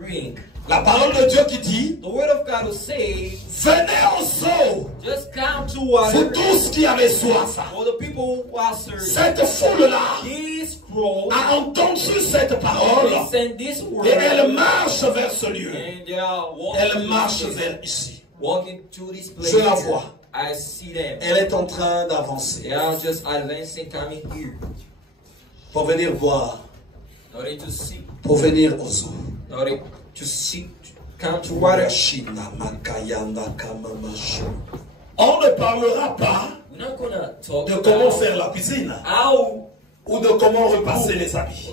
drink. La parole de Dieu qui dit, The word of God will say, venez aux eaux, just come to vous water. tous qui avez soif. For the people who are thirsty. Cette foule-là This crowd a entendu cette parole listen this word, et elle marche vers ce lieu. and they are Elle marche vers ici. walking to this place. Je la vois. I see them. Elle est en train d'avancer They are just advancing, coming here. pour venir boire, In order to see, pour venir aux eaux. in order to see, to come to water. On ne parlera pas We're not gonna talk de comment about faire la cuisine how ou de comment repasser les habits.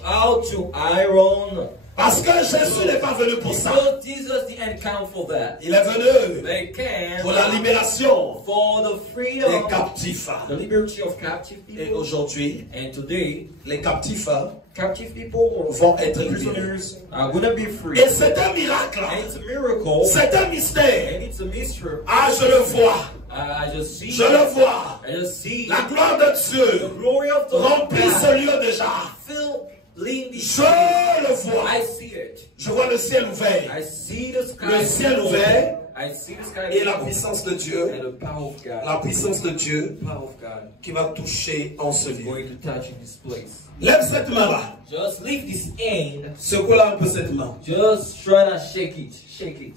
to iron. Parce que Jésus n'est pas venu pour ça. So Jesus didn't come for that. Il est venu They came pour la libération for the freedom, des captifs. the liberty of captive Et people. aujourd'hui, And today, les captifs captive people vont être libérés. prisoners are gonna be free. Et c'est un miracle. And it's a miracle. C'est un mystère. And it's a mystery. Ah, je le vois. I just see. Je le vois. I just see La gloire de the Dieu glory of the remplit God ce lieu déjà. filling this Je place. le vois. I see it. Je vois le ciel ouvert. I see the sky. Le ciel ouvert I see the sky. et la puissance de Dieu. And the power of God. La puissance de Dieu The power of God qui va toucher en ce lieu. going to touch in this place. Lève cette main-là. Just leave this end. Secoue-la un peu cette main. Just try to shake it. Shake it.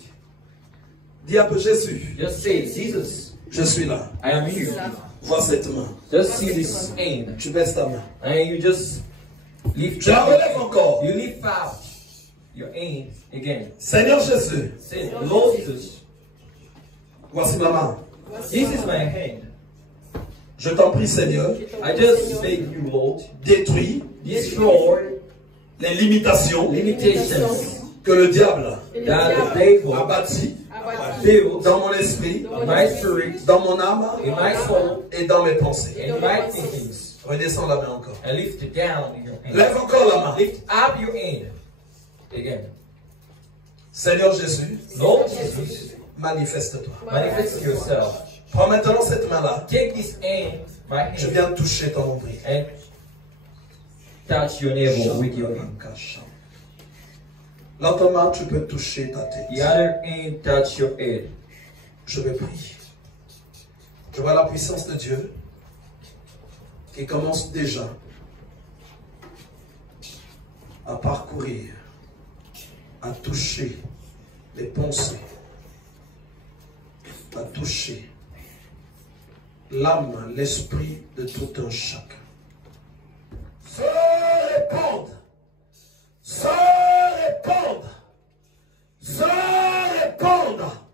Dis un peu Jésus. Just say, Jesus, Je suis là. I am here. Vois cette main. Just see this end. Tu baisses ta main. And you just lift Je la out. relève encore. You lift out your hand again. Seigneur Jésus, Say, Lord Jesus, voici ma main. this is my hand. Je t'en prie Seigneur, I just beg you, Lord, détruis destroy les limitations limitations que le diable that the a devil bâties built dans mon esprit, in my spirit, dans mon âme in my soul, et dans mes pensées. in my thinkings. Redescends la main encore. And lift it down in your hand. Lève encore la main. Lift up your hand again. Seigneur Jésus, Lord Jesus, manifeste-toi. manifest yourself. Prends maintenant cette main-là. Take this hand, my Je hand, viens toucher ton nombril. and touch your navel with your hand. L'autre main, tu peux toucher ta tête. The other hand, touch your head. Je vais prier. Je vois la puissance de Dieu qui commence déjà à parcourir, à toucher les pensées, à toucher l'âme, l'esprit de tout un chacun. Se répandre, se répandre, se répandre,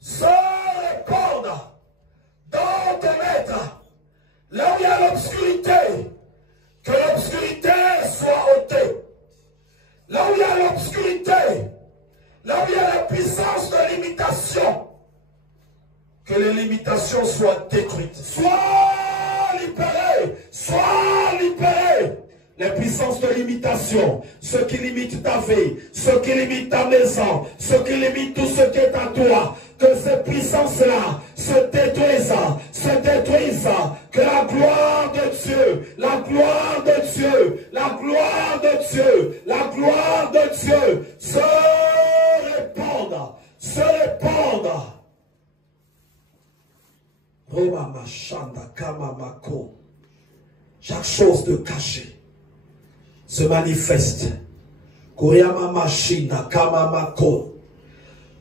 se répandre dans ton être, là où il y a l'obscurité, que l'obscurité soit ôtée. Là où il y a l'obscurité, là où il y a la puissance de l'imitation, que les limitations soient détruites. Sois libéré, sois libéré. Les puissances de limitation, ceux qui limitent ta vie, ceux qui limitent ta maison, ceux qui limitent tout ce qui est à toi, que ces puissances-là se détruisent, que la gloire de Dieu, la gloire de Dieu, la gloire de Dieu, la gloire de Dieu se répande, se répande. Roma machanda kama mako. Chaque chose de caché se manifeste. Koryama machina kama mako.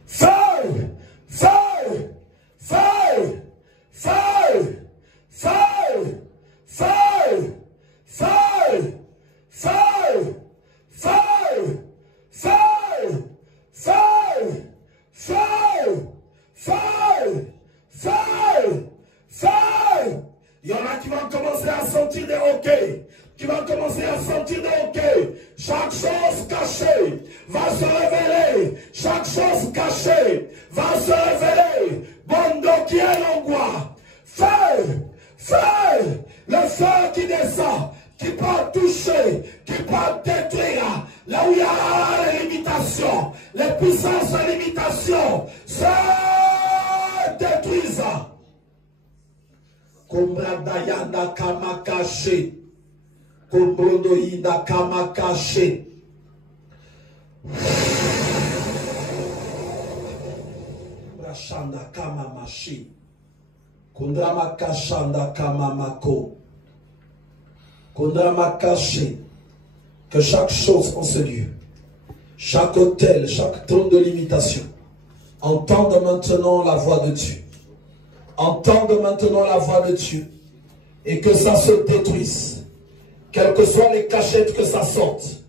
Feu! Feu! Feu! Feu! Feu! Feu! Feu! Feu! Feu! Feu! Feu! Feu! Feu! Feu! Feu! Il y en a qui vont commencer à sentir des hoquets, qui vont commencer à sentir des hoquets. Chaque chose cachée va se révéler. Chaque chose cachée va se révéler. Bondo qui est l'angoisse. Feu! Feu! Le feu qui descend, qui peut toucher, qui peut détruire. Là où il y a les limitations, les puissances de limitation se détruisent. Kombradayanda kamakashe. Kombrodoïda kamakashe. Kombrashanda kamamashi. Kondramakashanda kamamako. Kondramakashi. Que chaque chose en ce lieu, chaque hôtel, chaque trône de limitation, entende maintenant la voix de Dieu. Entende maintenant la voix de Dieu. Et que ça se détruise. Quelles que soient les cachettes que ça sorte.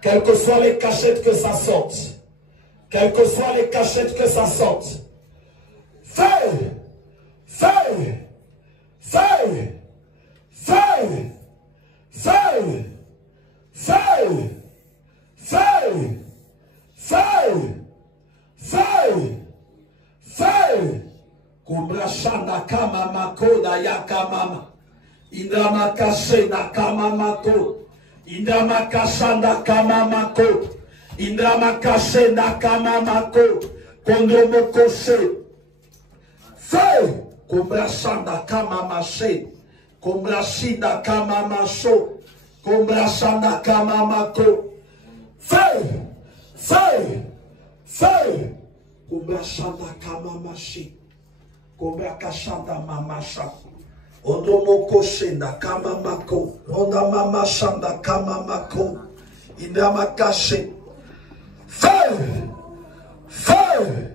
Quelles que soient les cachettes que ça sorte. Quelles que soient les cachettes que ça sorte. Feu! Feu! Feu! Feu! Feu! Feu! Feu! Feu! Feu! Feu! Kumrashanda kama makoda yakamama. Indramakashe nakamamako. Indramakashanda kamamako. Indramakashe nakamamako. Kondromokoshe. Feu! Kumrashanda kamamashe. Kumrashinda kamamasho. Kumrashanda kamamako. Feu! Feu! Feu! Kumrashanda kamamashi. Kumrakashanda mamasha. Ondomoko shenda kamamako. Ondamamashanda kamamako. Indramakashe. Feu! Feu!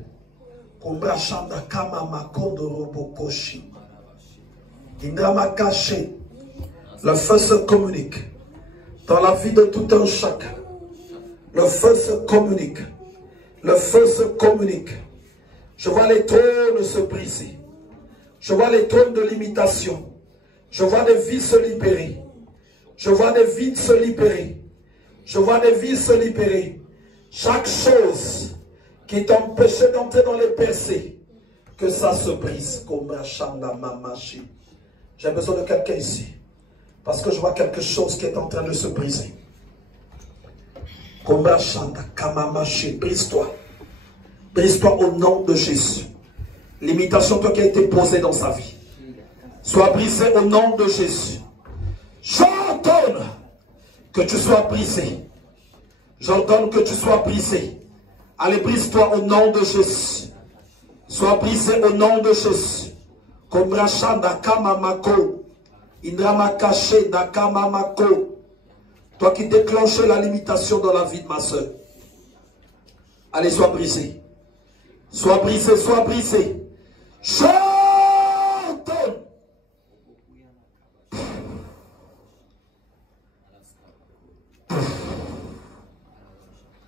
Kumrashanda kamamako dorobokoshi. Indramakashe. Le feu se communique dans la vie de tout un chacun. Le feu se communique. Le feu se communique. Je vois les trônes se briser. Je vois les trônes de limitation. Je vois des vies se libérer. Je vois des vies se libérer. Je vois des vies se libérer. Chaque chose qui t'empêchait d'entrer dans les percées, que ça se brise. J'ai besoin de quelqu'un ici. Parce que je vois quelque chose qui est en train de se briser. Brise-toi. Brise-toi au nom de Jésus. L'imitation qui a été posée dans sa vie. Sois brisé au nom de Jésus. J'ordonne que tu sois brisé. J'ordonne que tu sois brisé. Allez, brise-toi au nom de Jésus. Sois brisé au nom de Jésus. Comme Rachanda Kamamako. Indramakache Nakamamako. Toi qui déclenches la limitation dans la vie de ma soeur. Allez, sois brisé. Sois brisé, sois brisé. J'ordonne.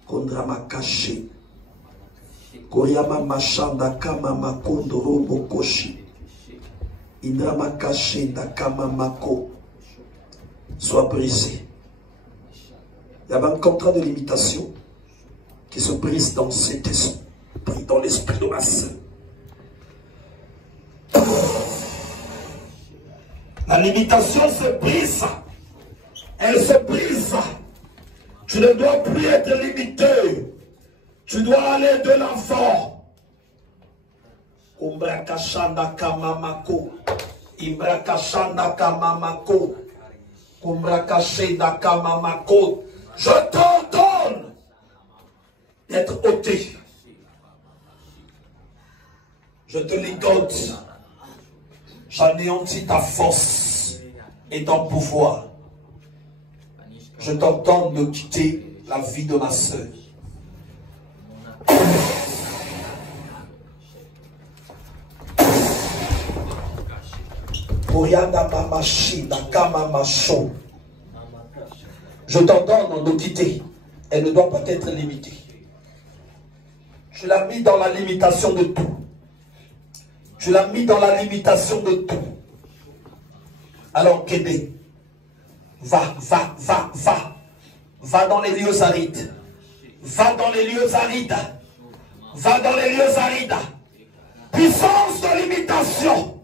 Kondramakache. Koyama Mashanda Kamamakondo Robokoshi. Indramakache Nakamamako. Sois brisé. Il y avait un contrat de limitation qui se brise dans cet esprit, dans l'esprit de ma sœur. La limitation se brise. Elle se brise. Tu ne dois plus être limité. Tu dois aller de l'avant. Umbrakashanda kamamako. Imbrakashanda kamamako. Umbrakashenda kamamako. Je t'ordonne d'être ôté. Je te ligote. J'anéantis ta force et ton pouvoir. Je t'ordonne de quitter la vie de ma sœur. Je t'ordonne de quitter. Elle ne doit pas être limitée. Tu l'as mis dans la limitation de tout. Tu l'as mis dans la limitation de tout. Alors, Kédé, va dans les lieux arides. Va dans les lieux arides. Va dans les lieux arides. Puissance de limitation.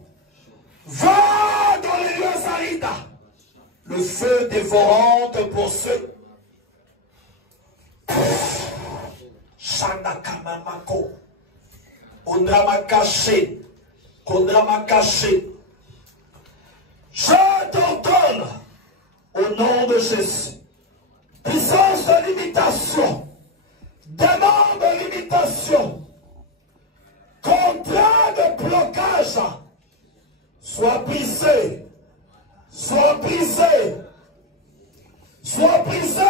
Va dans les lieux arides. Le feu dévorant te poursuit. Shanakamamako. Ondramakashe. Kondramakashe. Je t'ordonne au nom de Jésus. Puissance de limitation. Démon de limitation. blocage soit brisé. Soit brisé. Soit brisé.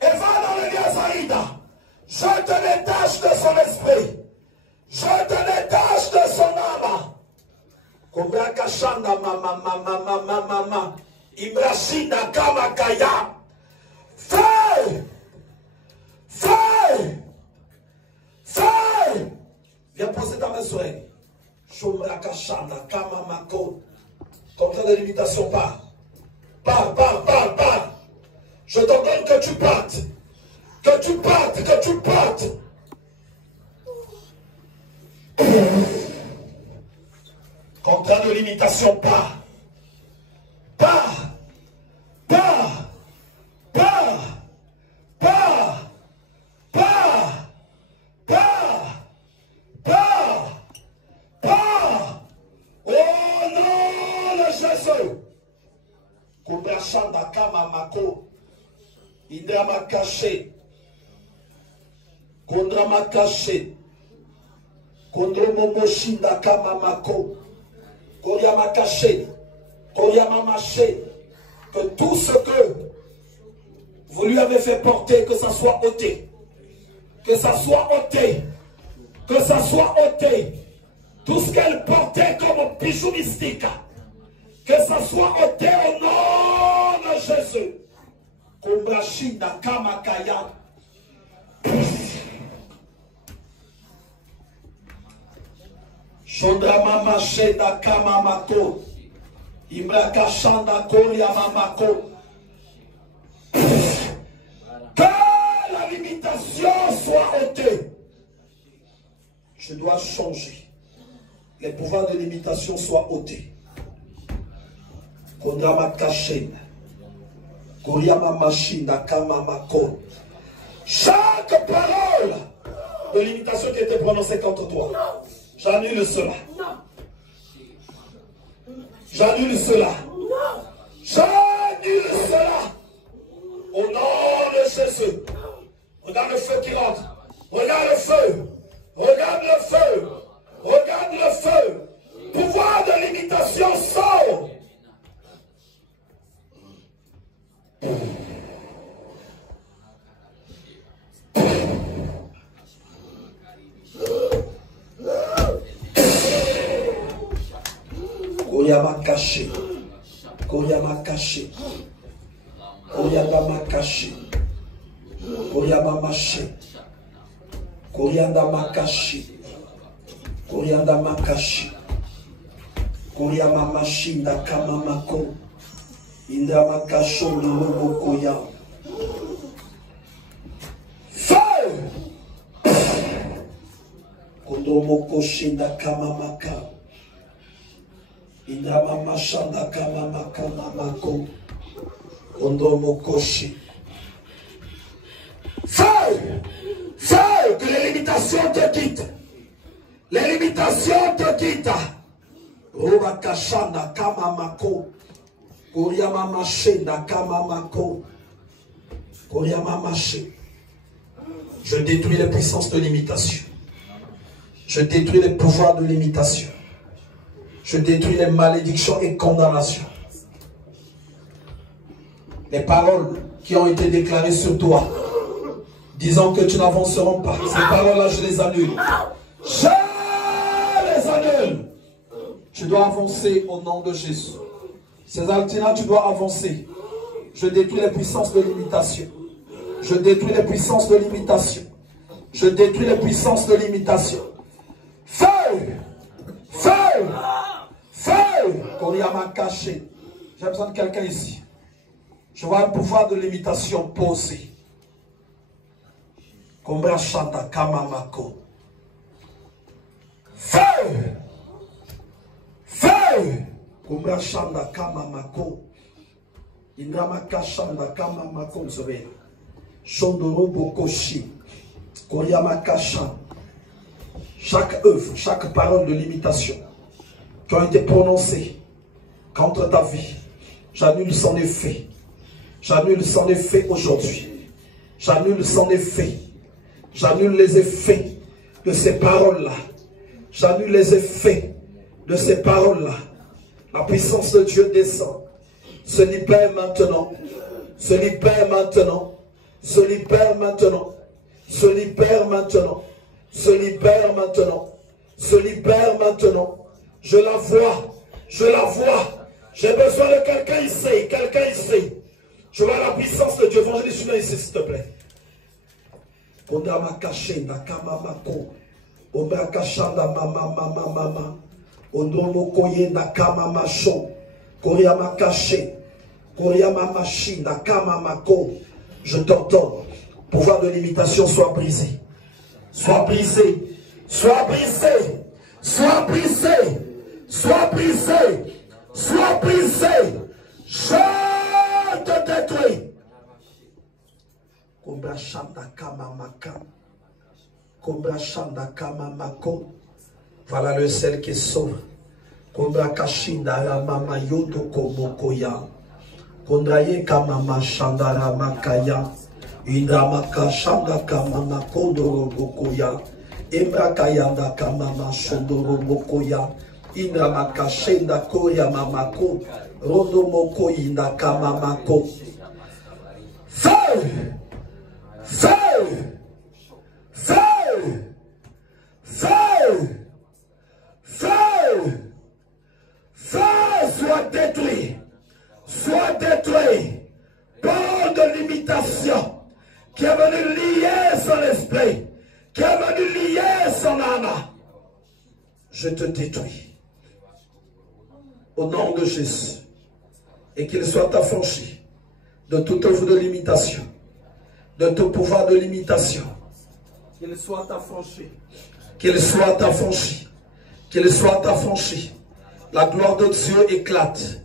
Et va dans le Gazaïda. Je te détache de son esprit. Je te détache de son âme. Kombra kashanda mama. Ibrashinda kamakaya. Feu! Feu! Feu! Viens poser ta main sur elle. Kombra kashanda kamamako. Contre les limitations, pars. Pars. Je t'ordonne que tu partes. Que tu partes. Contrat de limitation, pars. Au nom de Jésus. Kubrashanda kama mako. Indra caché. Kondra ma caché. Kondro momoshinda kama mako. Koryama caché. Koryama maché. Que tout ce que vous lui avez fait porter, que ça soit ôté. Que ça soit ôté. Que ça soit ôté. Tout ce qu'elle portait comme bijou mystique. Que ça soit ôté au nom de Jésus. Kombrashinda kamakaya. Chandra mama sheda kamamako. Imraka shanda koria mamako. Que la limitation soit ôtée. Je dois changer. Les pouvoirs de limitation soient ôtés. Kondrama kashen. Koryama machina kamamako. Chaque parole de limitation qui était prononcée contre toi, j'annule cela. J'annule cela. J'annule cela. Au nom de Jésus. Regarde le feu qui rentre. Regarde le feu. Regarde le feu. Regarde le feu. Pouvoir de limitation sort. Koryama caché. Koryama caché. Koryama caché. Koryama maché. Koryama caché. Koryama caché. Koryama machinda kamamako. Indrama kachon de Robokoya. Feu! Kondomoko shinda kamamaka. Indrama machanda kamamaka mamako. Kondomoko shi. Feu! Feu! Que les limitations te quittent. Les limitations te quittent. Robakashanda kamamako. Koryama maché nakamamako. Koryama maché. Je détruis les puissances de limitation. Je détruis les pouvoirs de limitation. Je détruis les malédictions et condamnations. Les paroles qui ont été déclarées sur toi, disant que tu n'avanceras pas. Ces paroles-là, je les annule. Je les annule. Tu dois avancer au nom de Jésus. César-Tina, tu dois avancer. Je détruis les puissances de limitation. Je détruis les puissances de limitation. Je détruis les puissances de limitation. Feu! Feu! Feu! Koryama caché. J'ai besoin de quelqu'un ici. Je vois un pouvoir de limitation posé. Kombra Shanta Kamamako. Feu! Feu! Kombra Shanda Kamamako. Indramaka Shanda Kamamako. Vous savez. Shondoro Bokoshi. Koryama Kashan. Chaque œuvre, chaque parole de limitation qui ont été prononcées contre ta vie, j'annule son effet. J'annule son effet aujourd'hui. J'annule son effet. J'annule les effets de ces paroles-là. J'annule les effets de ces paroles-là. La puissance de Dieu descend. Se libère maintenant. Se libère maintenant. Se libère maintenant. Se libère maintenant. Se libère maintenant. Se libère maintenant. Je la vois. Je la vois. J'ai besoin de quelqu'un ici. Quelqu'un ici. Je vois la puissance de Dieu. Évangéliste, viens ici, s'il te plaît. Kondama kaché, nakama mako. Obra kashanda mama mama mama. Ondomo koye nakama macho. Koryama kaché. Koryama machi, nakama mako. Je t'entends. Pouvoir de l'imitation soit brisé. Soit brisé. Soit brisé. Soit brisé. Soit brisé. Soit brisé. Je te détruis. Kombra shanda kama maka. Kombra shanda kama mako. Voilà le sel qui sauve. Kombra kashinda ramama yodo komokoya. Kondraye kama mashandara makaya. Indra maka shanda kama makondoro bokoya. Embra kayanda kama mashondoro bokoya. Indra maka shenda koya mamako. Rondo moko inda kama mako. Feu! Feu! Feu! Feu! Feu! Feu soit détruit! Soit détruit! Par de l'imitation qui est venu lier son esprit, qui est venu lier son âme. Je te détruis. Au nom de Jésus. Et qu'il soit affranchi de toute œuvre de limitation, de tout pouvoir de limitation. Qu'il soit affranchi. Qu'il soit affranchi. Qu'il soit affranchi. La gloire de Dieu éclate.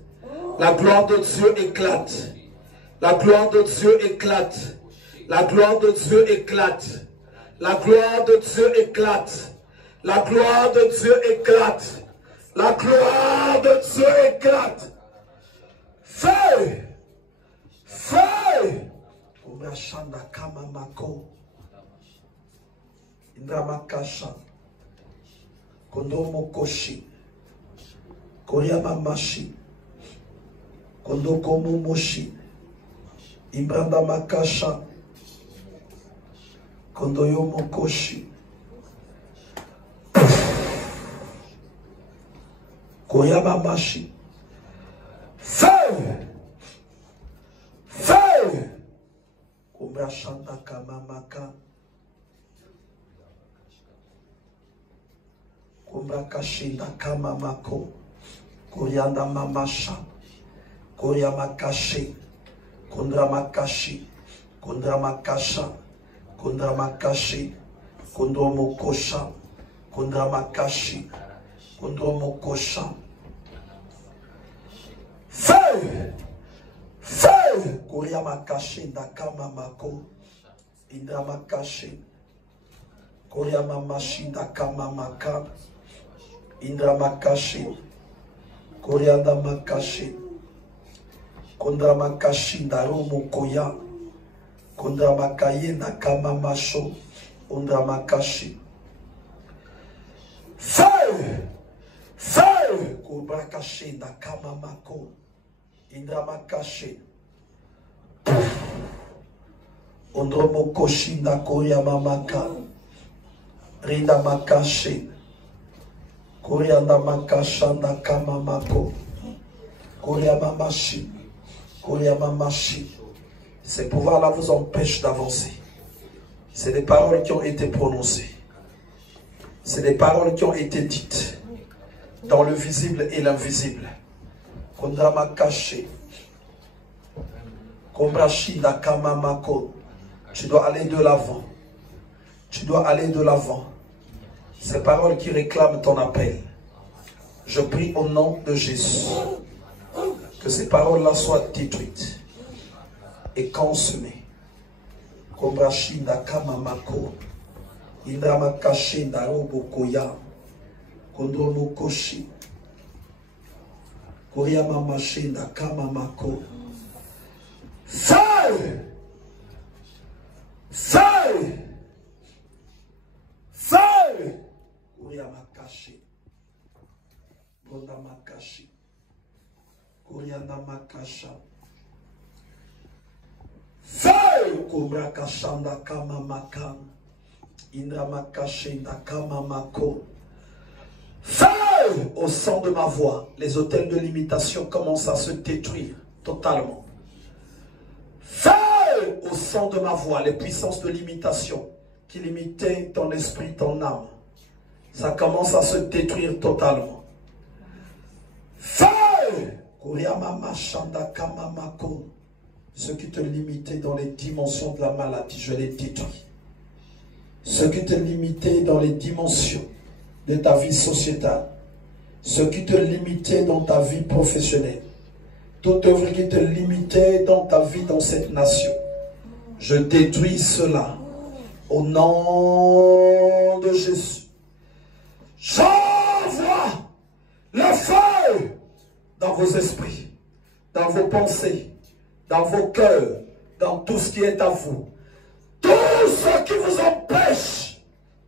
La gloire de Dieu éclate. La gloire de Dieu éclate. La gloire de Dieu éclate. La gloire de Dieu éclate. La gloire de Dieu éclate. La gloire de Dieu éclate. Feu! Feu! Obrashanda kama mako. Indramakasha. Kondomo koshi. Koryama mashi. Kondokomo moshi. Imbranda makasha. Kondoyomo koshi. Koryama mashi. Feu! Feu! Obrashanda kama maka. Kombrakashinda kama mako. Koryanda mamasha. Koryamakashi. Kondramakashi. Kondramakasha. Kondramakashi. Kondromokosha. Kondramakashi. Kondromokosha. Feu! Feu! Koryamakashi ndakama mako. Indramakashi. Koryamamashi ndakama maka. Indramakashi. Koryandamakashi. Kondramakashi ndaromo koya. Kondramakaye ndakama masho. Undramakashi. Feu! Feu! Kobrakashi ndakama mako. Indramakashi. Ondromokoshi ndakoryamamaka. Rinda makashi. Koryanda makasha ndakama mako. Koryamamashi. Koryamamashi. Ces pouvoirs-là vous empêchent d'avancer. C'est des paroles qui ont été prononcées. C'est des paroles qui ont été dites dans le visible et l'invisible. Kondramakashi. Kombrashi ndakama mako. Tu dois aller de l'avant. Tu dois aller de l'avant. Ces paroles qui réclament ton appel. Je prie au nom de Jésus que ces paroles-là soient détruites et consumées. Kombrashi ndakama mako. Indramakashi ndarobokoya. Kondromokoshi. Koryamamashi ndakama mako. Feu! Feu! Feu! Koryamakashi. Konda makashi. Koryanda makasha. Feu Kobra kashanda kama makan. Indra makashinda kama mako. Feu au son de ma voix. Les hôtels de limitation commencent à se détruire totalement. Feu au son de ma voix. Les puissances de limitation qui limitaient ton esprit, ton âme. Ça commence à se détruire totalement. Feu! Ce qui te limitait dans les dimensions de la maladie, je les détruis. Ce qui te limitait dans les dimensions de ta vie sociétale, ce qui te limitait dans ta vie professionnelle, toute œuvre qui te limitait dans ta vie dans cette nation, je détruis cela au nom de Jésus. J'envoie le feu dans vos esprits, dans vos pensées, dans vos cœurs, dans tout ce qui est à vous. Tout ce qui vous empêche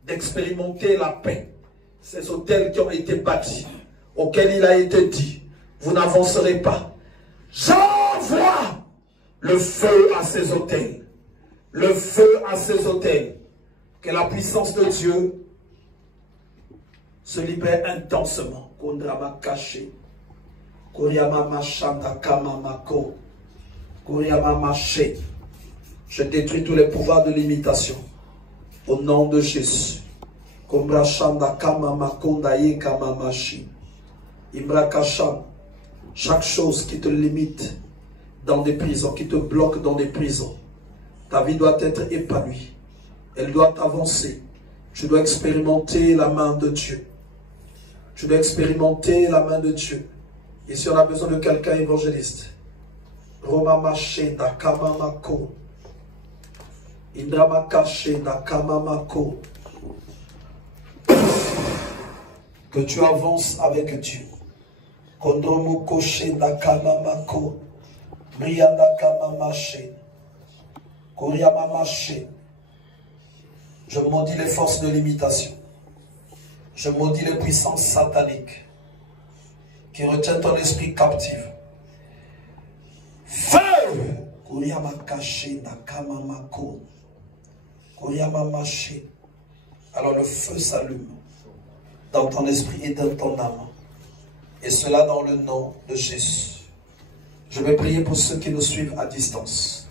d'expérimenter la paix, ces hôtels qui ont été bâtis, auxquels il a été dit, vous n'avancerez pas. J'envoie le feu à ces hôtels. Le feu à ces hôtels. Que la puissance de Dieu se libère intensement. Kondrama caché. Koryama machanda kama mako. Koryama maché. Je détruis tous les pouvoirs de limitation. Au nom de Jésus. Kombra shanda kama makonda ye kama machi. Imbra kacham. Chaque chose qui te limite dans des prisons, qui te bloque dans des prisons. Ta vie doit être épanouie. Elle doit avancer. Tu dois expérimenter la main de Dieu. Tu dois expérimenter la main de Dieu. Ici, on a besoin de quelqu'un évangéliste. Roma maché da kamamako. Indama kaché da kamamako. Que tu avances avec Dieu. Kondromo koché da kamamako. Brianda kamamaché. Koryama maché. Je maudis les forces de limitation. Je maudis les puissances sataniques qui retiennent ton esprit captif. Feu! Koryama caché nakama mako. Koryama maché. Alors le feu s'allume dans ton esprit et dans ton âme. Et cela dans le nom de Jésus. Je vais prier pour ceux qui nous suivent à distance.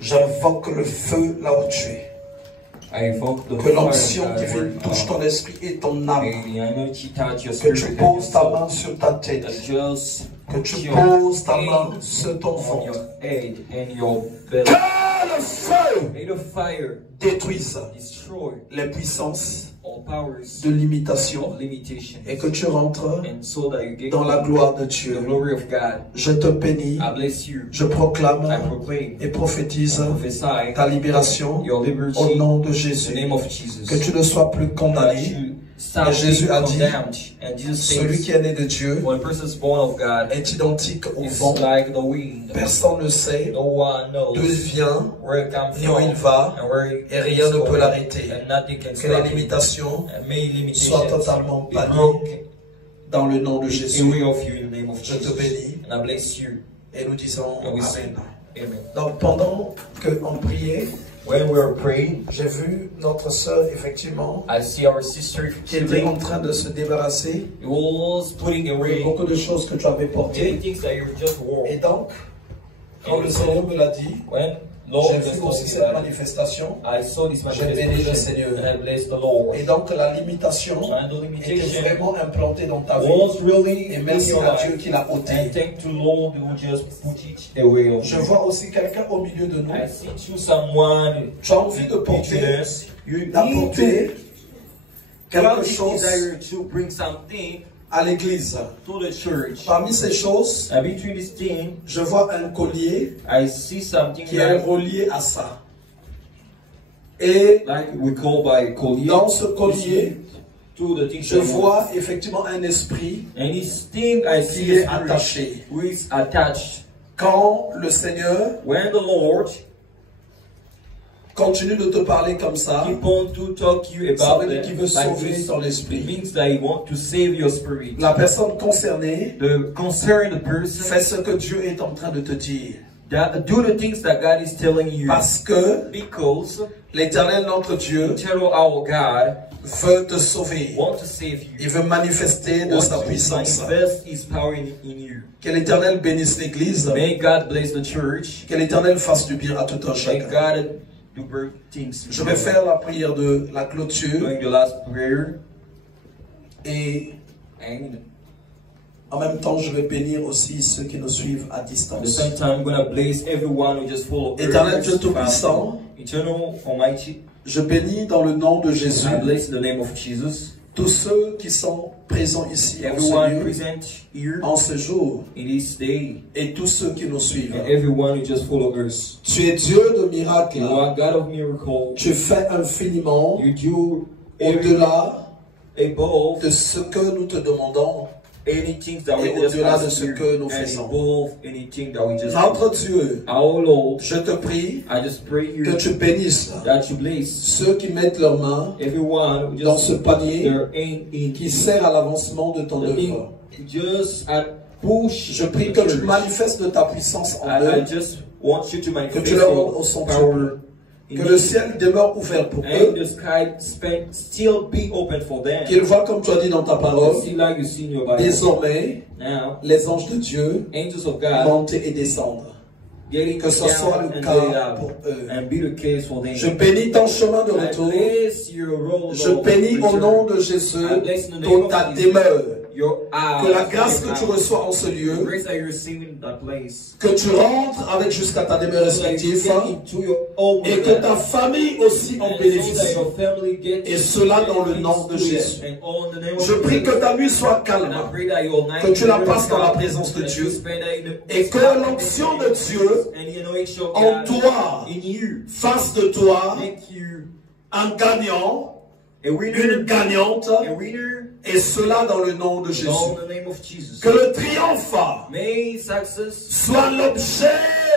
J'invoque le feu là où tu es. Que l'onction divine touche ton esprit et ton âme. Que tu poses ta main sur ta tête. Que tu poses ta main sur ton ventre. Que le feu détruise les puissances de limitation et que tu rentres dans la gloire de Dieu. Je te bénis, je proclame et prophétise ta libération au nom de Jésus. Que tu ne sois plus condamné. Et Jésus a dit, celui qui est né de Dieu est identique au vent. Personne ne sait d'où il vient, ni où il va, et rien ne peut l'arrêter. Que les limitations soient totalement bannies dans le nom de Jésus. Je te bénis et nous disons Amen. Donc pendant qu'on priait, when we were praying, j'ai vu notre sœur effectivement I see our sister qui était en train de se débarrasser was putting away beaucoup de choses que tu avais portées. things that you just wore. Et donc, quand le Seigneur me l'a dit, When Lord j'ai just vu told aussi me cette that, manifestation. I saw this Je bénis le manifestation Seigneur. and I bless the Lord. Et donc la limitation And the était limitation vraiment implantée dans ta vie. was really Et in merci your à Dieu life. qui l'a And ôté. thank to Lord who just put it away. Je vois aussi quelqu'un au milieu de nous. I see to someone Tu as envie de porter, bitterness. You need d'apporter to quelque chose desire to bring something à l'église. to the church. Parmi ces choses, And between this thing, je vois un collier I see something qui est like relié à ça. Et we call by collier. dans ce collier, To the thing je vois effectivement un esprit and this thing I see qui est is attaché. who is attached. Quand le Seigneur When the Lord continue de te parler comme ça, keep on to talk to you ça about veut dire qu'il veut that, like sauver this, ton it esprit. means that he wants to save your spirit. La personne concernée The concerned person fait ce que Dieu est en train de te dire. do the things that God is telling you. Parce que Because l'Éternel, notre Dieu, eternal our God veut te sauver. wants to save you. Il veut manifester de Wants sa to puissance. manifest his power in you. Que l'Éternel bénisse l'Église. May God bless the church. Que l'Éternel fasse du bien à tout un May chacun. God do great things. Je vais faire la prière de la clôture. Doing the last prayer. Et And en même temps, je vais bénir aussi ceux qui nous suivent à at the distance. same time, I'm going to bless everyone who just follow Éternel us. Dieu Tout-Puissant, Eternal Almighty, je bénis dans le nom de Jésus I bless in the name of Jesus. tous ceux qui sont présents ici en Everyone ce lieu, present here en ce jour, in this day. et tous ceux qui nous suivent. And everyone who just follow us. Tu es Dieu de miracles. You are God of miracles. Tu fais infiniment You do au-delà above de ce que nous te demandons. anything that we Et just au-delà de ask ce you, que nous and faisons. above anything that we just Notre Dieu, Our Lord, je te prie I just pray you que tu bénisses that you bless ceux qui mettent leurs mains everyone who dans just ce panier their aim in qui sert à l'avancement de ton œuvre. just push. Je prie que tu manifestes ta puissance en I eux, just want you to que manifest tu leur rendes your au power centuple, in que le me. ciel demeure ouvert pour And eux, the sky still be open for them. qu'ils voient comme tu as dit dans ta parole, See like you see in your Bible. désormais, Now, les anges de Dieu angels of God monter et descendre. getting Que ce soit down le and cas get up pour eux. and be the case for them. Je bénis ton chemin de I retour. bless your road Je of bénis au return. nom de Jésus I bless in the name pour of ta Jesus. demeure. Your eyes, Que la grâce que tu reçois en ce the lieu, grace that you receive in that place, que tu rentres avec jusqu'à ta demeure so that you respective get into your own et que ta famille aussi en and so that bénéficie. your family gets Et cela dans le nom de Jésus. And all in the name of Je prie Jesus. que ta nuit soit And calme I pray that your night que tu la will passes dans la come, présence de that Dieu you spend that in the- et que l'onction de Dieu and the anointing of en God toi in you fasse de toi make you un gagnant, a winner, une gagnante, a winner et cela dans le nom de in Jésus. the name of Jesus. Que le triomphe May success soit l'objet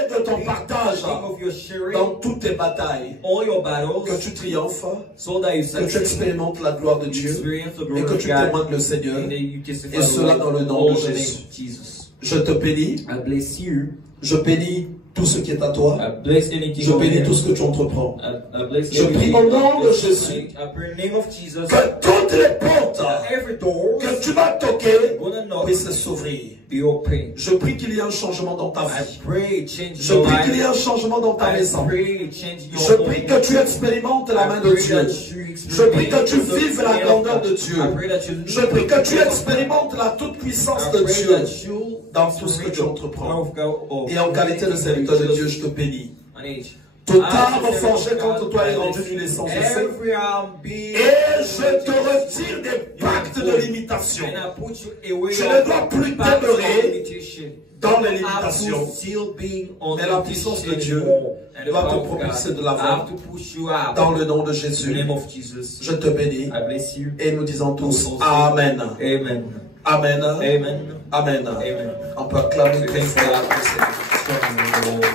de ton partage think of your sharing dans toutes tes batailles. all your Que battles tu triomphes, so that you que tu succeed, expérimentes la gloire de Dieu experience the et glory que of tu God, témoignes le Seigneur. and then you testify Et cela the dans le nom all de the name Jésus. of Jesus. Je te bénis, I bless you. je bénis tout ce qui est à toi, I bless anything je over bénis here. tout ce que tu entreprends. I bless Je prie everything. au nom de Jésus. I pray in the name of Jesus. Que toutes les portes That every door que tu vas toquer gonna knock puissent s'ouvrir. be open. Je prie qu'il y ait un changement dans ta I vie. pray change Je your prie qu'il y ait life. un changement dans ta I maison. pray change your Je home. prie que tu expérimentes la main de I pray Dieu. that you Je prie que tu experience vives the la hand of grandeur God. de Dieu. I pray that you Je prie que tu expérimentes la toute-puissance I de pray Dieu that you dans tout ce que tu experience the entreprends. power of God of Et en qualité de serviteur de Dieu, je te bénis. manage. Toute arme forgée contre toi est rendue nulle et sans effet. Every arm be Et je te retire des pactes de limitation. and I put you away Je of ne dois plus past demeurer limitation. dans les I have limitations. to still being on Mais la puissance de limitation Dieu anymore. And the doit te power of propulser God, de l'avant. I have to push you out. Dans le nom de In the Jésus, name of Jesus. je te bénis. I bless you. Et nous disons tous Amen. Amen. Amen. Amen. Amen. Amen. On peut acclamer très fort. Praise God.